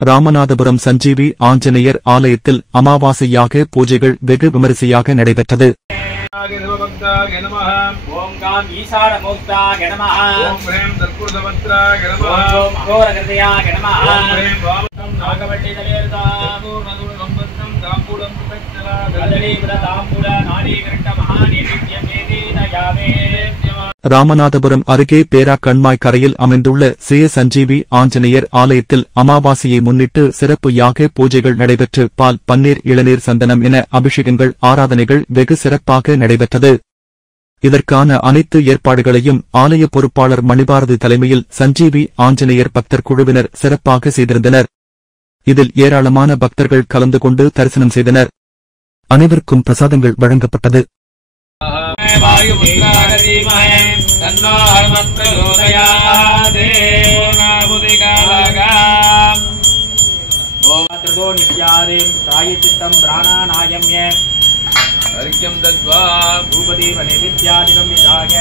ராமநாதபுரம் சஞ்சீவி ஆஞ்சநேயர் ஆலயத்தில் அமாவாசையாக பூஜைகள் வெகு விமரிசையாக நடைபெற்றது. ராமநாதபுரம் அருகே பேரா கண்மாய் கரையில் அமைந்துள்ள ஸ்ரீ சஞ்சீவி ஆஞ்சநேயர் ஆலயத்தில் அமாவாசையை முன்னிட்டு சிறப்பு யாக பூஜைகள் நடைபெற்று பால், பன்னீர், இளநீர், சந்தனம் என அபிஷேகங்கள், ஆராதனைகள் வெகு சிறப்பாக நடைபெற்றது. இதற்கான அனைத்து ஏற்பாடுகளையும் ஆலய பொறுப்பாளர் மணிபாரதி தலைமையில் சஞ்சீவி ஆஞ்சநேயர் பக்தர் குழுவினர் சிறப்பாக செய்திருந்தனர். இதில் ஏராளமான பக்தர்கள் கலந்து கொண்டு தரிசனம் செய்தனர். அனைவருக்கும் பிரசாதங்கள் வழங்கப்பட்டது. अर्घ्यं दत्वा धूपदीप नैवेद्यादिकं विधाय